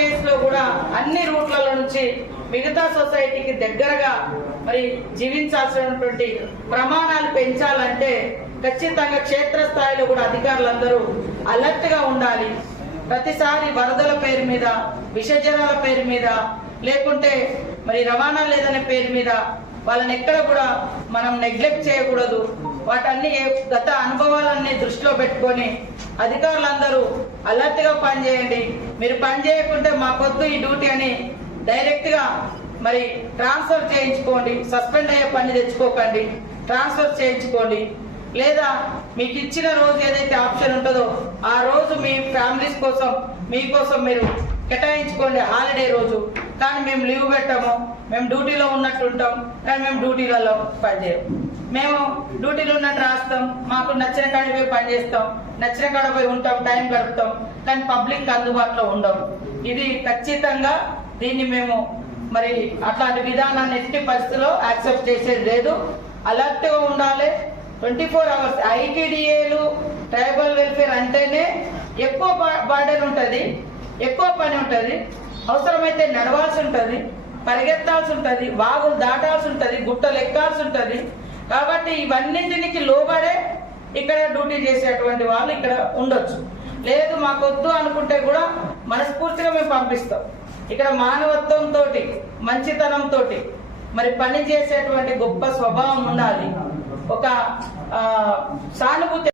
బేస్లో కూడా అన్ని రూట్లలో నుంచి మిగతా సొసైటీకి దగ్గరగా మరి జీవించాల్సినటువంటి ప్రమాణాలు పెంచాలంటే ఖచ్చితంగా క్షేత్రస్థాయిలో కూడా అధికారులందరూ అలర్ట్గా ఉండాలి. ప్రతిసారి వరదల పేరు మీద విషజనాల పేరు మీద లేకుంటే మరి రవాణా లేదనే పేరు మీద వాళ్ళని ఎక్కడ కూడా మనం నెగ్లెక్ట్ చేయకూడదు. వాటన్ని గత అనుభవాలన్నీ దృష్టిలో పెట్టుకొని అధికారులందరూ అలర్ట్గా పనిచేయండి. మీరు పని చేయకుంటే మాకొద్దు ఈ డ్యూటీ అని డైరెక్ట్గా మరి ట్రాన్స్ఫర్ చేయించుకోండి. సస్పెండ్ అయ్యే పని తెచ్చుకోకండి. ట్రాన్స్ఫర్ చేయించుకోండి. లేదా మీకు ఇచ్చిన రోజు ఏదైతే ఆప్షన్ ఉంటుందో ఆ రోజు మీ ఫ్యామిలీస్ కోసం మీకోసం మీరు కేటాయించుకోండి హాలిడే రోజు. కానీ మేము లీవ్ పెట్టాము. మేము డ్యూటీలో ఉన్నట్టు ఉంటాం కానీ మేము డ్యూటీలలో పనిచేయము. మేము డ్యూటీలు ఉన్నట్టు రాస్తాం. మాకు నచ్చిన కాడ పోయి పనిచేస్తాం. నచ్చిన కాడ పోయి ఉంటాం టైం గడుపుతాం. కానీ పబ్లిక్ అందుబాటులో ఉండం ఇది ఖచ్చితంగా దీన్ని మేము మరి అట్లాంటి విధానాన్ని ఎట్టి పరిస్థితిలో యాక్సెప్ట్ చేసేది లేదు. అలర్ట్గా ఉండాలి. ట్వంటీ ఫోర్ అవర్స్ ఐటీడీఏలు ట్రైబల్ వెల్ఫేర్ అంటేనే ఎక్కువ బార్డర్ ఉంటుంది. ఎక్కువ పని ఉంటుంది. అవసరమైతే నడవాల్సి ఉంటుంది. పరిగెత్తాల్సి ఉంటుంది. వాగులు దాటాల్సి ఉంటుంది. గుట్టలు ఎక్కాల్సి ఉంటుంది. కాబట్టి ఇవన్నింటికి లోబడే ఇక్కడ డ్యూటీ చేసేటువంటి వాళ్ళు ఇక్కడ ఉండొచ్చు. లేదు మాకొద్దు అనుకుంటే కూడా మనస్ఫూర్తిగా మేము పంపిస్తాం. ఇక్కడ మానవత్వంతో మంచితనంతో మరి పని చేసేటువంటి గొప్ప స్వభావం ఉండాలి. ఒక సానుభూతి